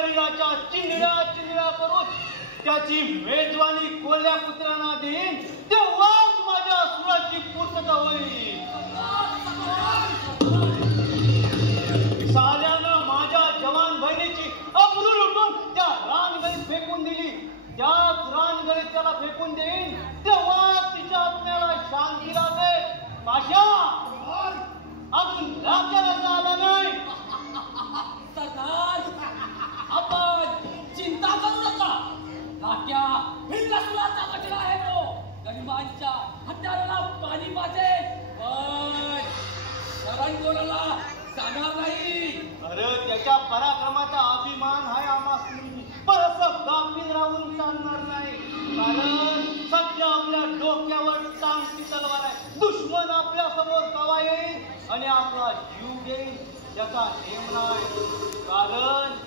शरीराच्या चिंधड्या चिंधड्या करून त्याची मेजवानी कोल्ह्या कुत्र्यांना देईन, तेव्हाच माझ्या सुराची पूर्तता होईल. साल्यानं माझ्या जवान बहिणीची अब्रू लुटून त्या रानगळीत फेकून दिली. त्याच रानगळीत त्याला फेकून देईन, तेव्हा तिच्या आत्म्याला शांती लाभेल. पाशा अजून राज्याला आला नाही. सरदार, आपण चिंता करू नका. लाट्या भिल्लासुराचा कचरा आहे तो. गरिबांच्या हत्याराला पाणी पाजेल, पण शरण कोणाला जाणार नाही. अरे त्याच्या पराक्रमाचा अभिमान आहे आम्हाला, पण असं गाफील राहून चालणार नाही. कारण सध्या आपल्या डोक्यावर टांगती तलवार आहे. दुश्मन आपल्या समोर कवा येईल आणि आपला जीव घेईल त्याचा नेम नाही. कारण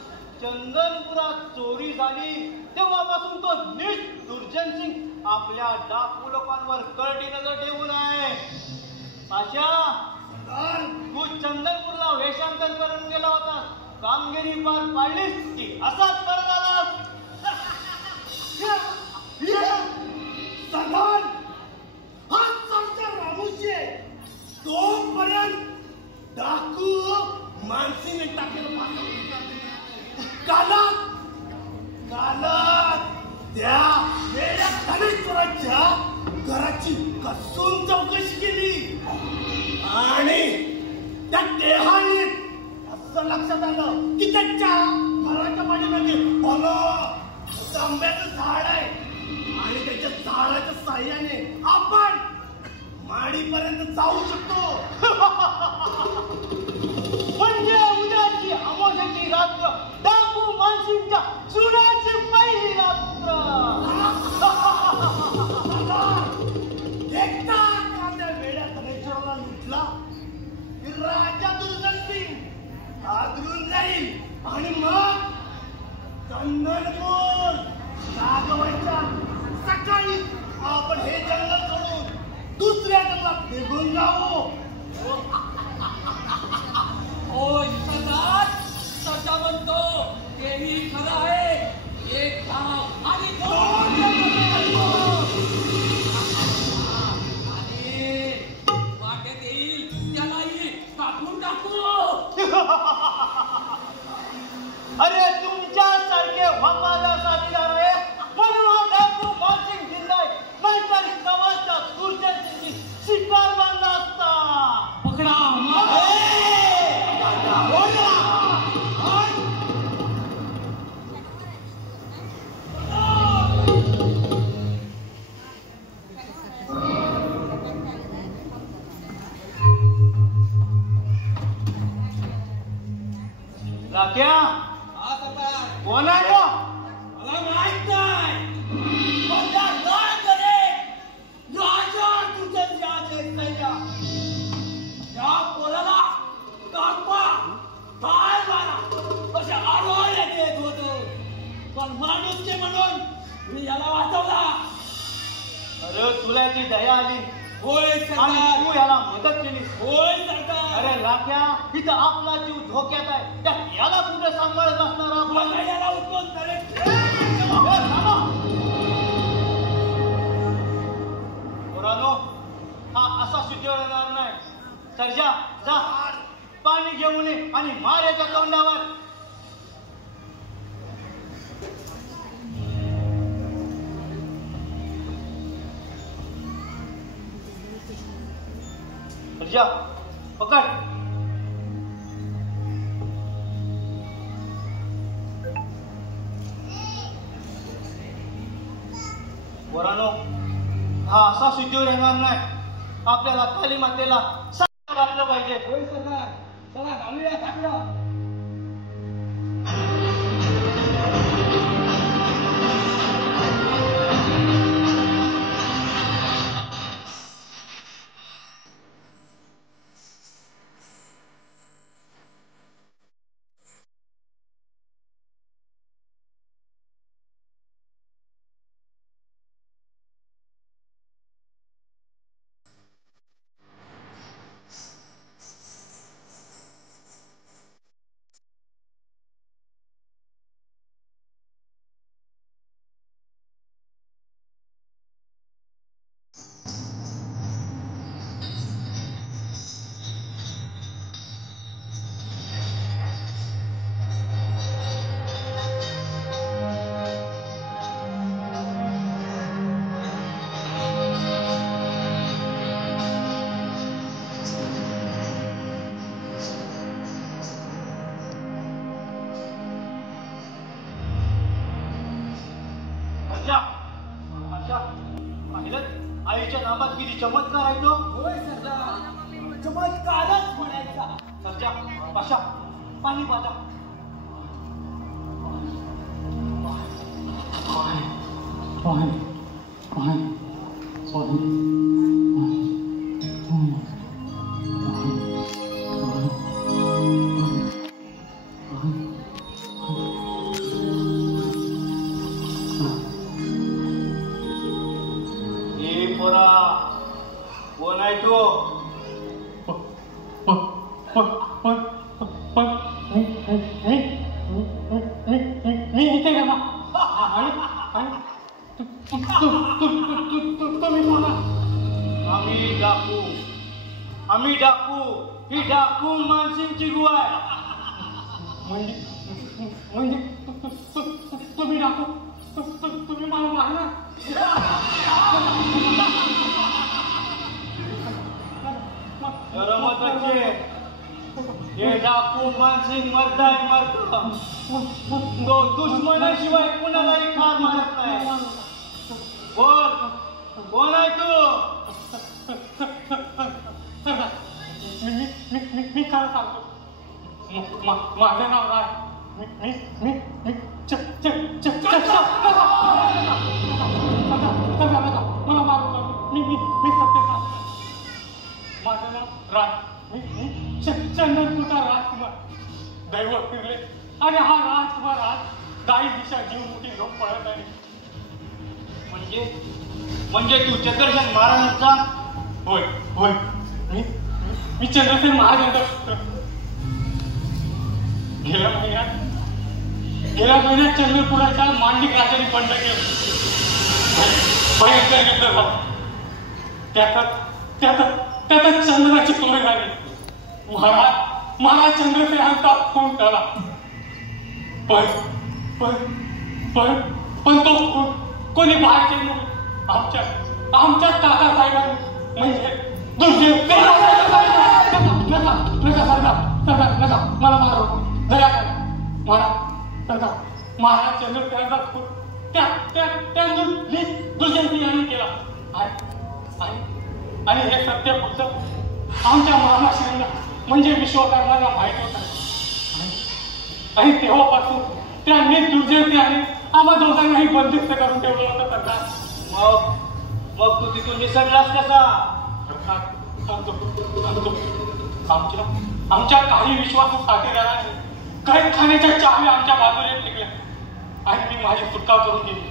चंदनपुरात चोरी झाली तेव्हापासून तो नीट दुर्जन सिंग आपल्या डाकू लोकांवर करडी नजर ठेवून आहे. आशा तू चंदनपूरला वेषांतर करून गेला होता, कामगिरी पार पाडलीस की असाच परत आलास. सरदार, हाच आमचा रामूशे. तोपर्यंत डाकू मानसीने टाकेल कालात कालात त्या वेड्या धनेश्वराच्या घराची कसून चौकशी केली आणि त्या टेहाळीत असं लक्षात आलं की त्याच्या घराच्या पाठीमागे आंब्याचं झाड आहे आणि त्याच्या झाडाच्या साह्याने आपण माडीपर्यंत जाऊ शकतो. म्हणजे उद्याची अमावस्येची रात्र डाकू मानसिंगच्या सुराची पहिली रात्र. एकदा त्या वेड्या धनेश्वराला लुटला की राजा दुर्जन सिंग आदरून जाईल आणि मग चंदनपूर जागवायच्या सकाळी आपण हे जंगल सोडून दुसऱ्या जंगलात निघून जाऊ. होय सरदार, सरदा म्हणतो तेही खरं आहे. एक धाव आणि दोन आणि वाटेत येईल त्यालाही कापून टाकू. अरे तुमच्यासारखे वफादार साथीदार आहे म्हणून हा डाकू मानसिंग जिंदा आहे, नाहीतर गावाच्या दुर्जन सिंगची शिकार बांधला असता. पकडा राख्या कोण आहे हो? मला माहित नाही, पण त्या राजकडे राजा तुझं या पोराला कापा काय मारा अशा आरोळ्यात येत होतो, पण माणूसचे म्हणून मी याला वाचवला. अरे तुला जी दया आली होय आणि सरदार, तू याला मदत केली. होय सरदार. अरे राख्या इथं आपला जीव धोक्यात आहे, त्यात याला कुठे सांभाळत असणार मला आपण. याला उचलून direct पोरांनो, हा असा सुट्टीवर येणार नाही. सर्जा जा पाणी घेऊन ये आणि मार याच्या तोंडावर. सर्जा पकड. पोरांनो, हा असा सिद्धीवर येणार नाही. आपल्याला काली मातेला साथ घातलं पाहिजे. होय सरदार, चला घालूया साखळा. सध्या अशा पाहिलं आईच्या नामात किती चमत्कार आहे तो. होय सरदार, चमत्कारच म्हणायचा. सध्या अशा पाणी पाजा. कोण आहे तो? मी इथे गेला तुम्ही मला. आम्ही डाकू ही डाकू माणसांची गुहा आहे. म्हणजे तुम्ही डाकू तुम्ही मला मारणार. हे डाकू माणसिंग मरताय तो दुश्मनाशिवाय कुणालाही ठार मारत नाही. कोण आहे तू? मी खरं सांगतो, माझं नाव राय. मला मारू मी सत्य सांगतो. माझं नाव राय. चंदनपुरचा राजकुमार दैव फिरले आणि हा राजकुमार आज दाई दिशा जीव मुठी घेऊन पळत आहे. म्हणजे तू चंद्रसेन महाराजांचा? होय होय, मी चंद्रसेन महाराजांचा. गेल्या महिन्यात चंद्रपुराच्या मांडलिक राजाने बंड केलं. भयंकर युद्ध झालं. त्यातच चंद्राची तोड झाली. महाराज चंद्रसेनांचा खून झाला. पण तो कोणी बाहेर आमच्या काकासाहेबांनी म्हणजे दुर्दैव. नका मला मारू दया करा. महाराज चंद्रसेनांचा खून त्या दुर्दैवी केला. आणि हे सत्य फक्त आमच्या महाराष्ट्राला म्हणजे विश्वकर्माला माहीत होत आहे. आणि तेव्हापासून त्यांनी दुर्दैवी आणि आम्हा दोघांनाही बंदिस्त करून ठेवलं होतं सरकार. मग तू तिथून निसटलास कसा? आमच्या काही विश्वासू साथीदारांनी कैदखान्याच्या चावी आमच्या बाजूने फेकल्या आणि मी माझी सुटका करून गेली.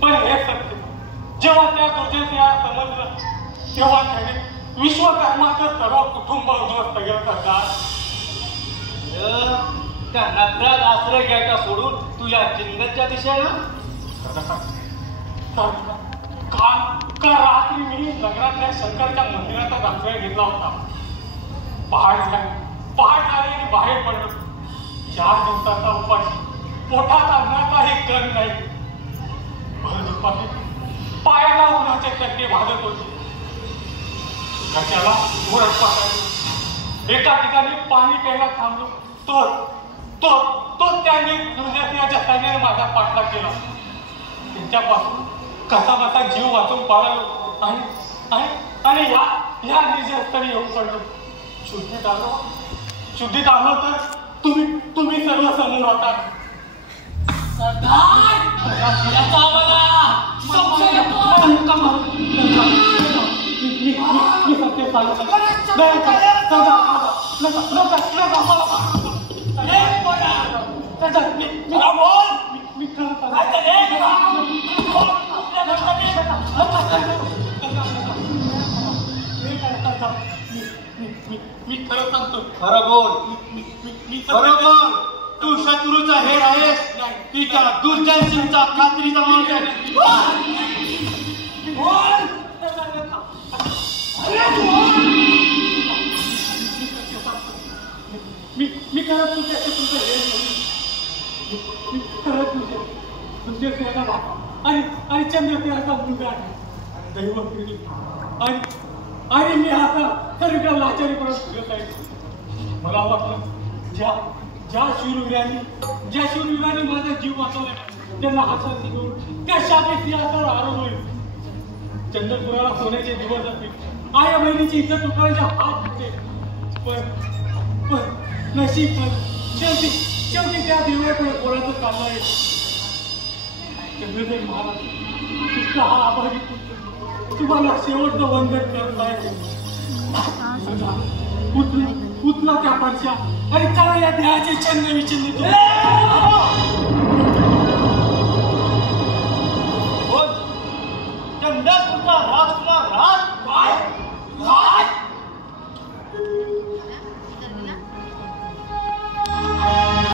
पण हे सत्य जेव्हा त्या दुर्दैवाला समजलं तेव्हा त्याने विश्वकर्माचं सर्व कुटुंब उद्ध्वस्त केलं सरकार. त्या नगरात आश्रय घ्यायचा सोडून तू या चिंगलच्या दिशेनं? काल रात्री मी नगरातल्या शंकरच्या मंदिराचा आश्रय घेतला होता. पहाट झाली बाहेर पडलो. 4 दिवसाचा उपाशी, पोटात अन्नाचाही कण नाही. भर दुपारी पायाला उन्हाचे चटके भाजत होते. घशाला उरट पाकायला. एका ठिकाणी पाणी प्यायला थांबलो. तो त्यांनी दुर्दैवाच्या सैन्याने माझा पाठलाग केला. त्यांच्यापासून कसा बसा जीव वाचून पळालो आणि या निर्जस्थळी येऊन पडलो. शुद्धीत आलो तर तुम्ही सर्व समोर होता. मी सत्य सांगतो. मी खरं सांगतो. खरं बोल. तू शत्रूचा हेर आहेस की त्या दुर्जय सिंगचा खात्रीचा माणूस आहे? मी खरंच तुझ्या शत्रूचा हेर मी खरंच दुर्जयसेनाचा बाप आणि चंद्रसेनाचा मुलगा आहे. दैव फिरली आणि मी आता सर्व लाचारीपणा फिरत आहे. मला वाटलं ज्या शूरवीरांनी माझा जीव वाचवला त्यांना हातात घेऊन त्या शाखेत सिंहासनावर आरोहण होईल. चंद्रपुराला सोन्याचे दिवस असतील, आया बहिणीची इज्जत उठवायच्या हात होते. पण नशीब शेवटी शेवटी त्या देवापुढे कोणाचं चाललं आहे. चंद्रदेव महाराज, तुमचा हा आभारी पुत्र तुम्हाला शेवटचं वंदन करत आहे. उचला त्या परशा आणि चला या देहाचे छंद विचिन्न. चंद्रपूरचा राजकुमार राज काय?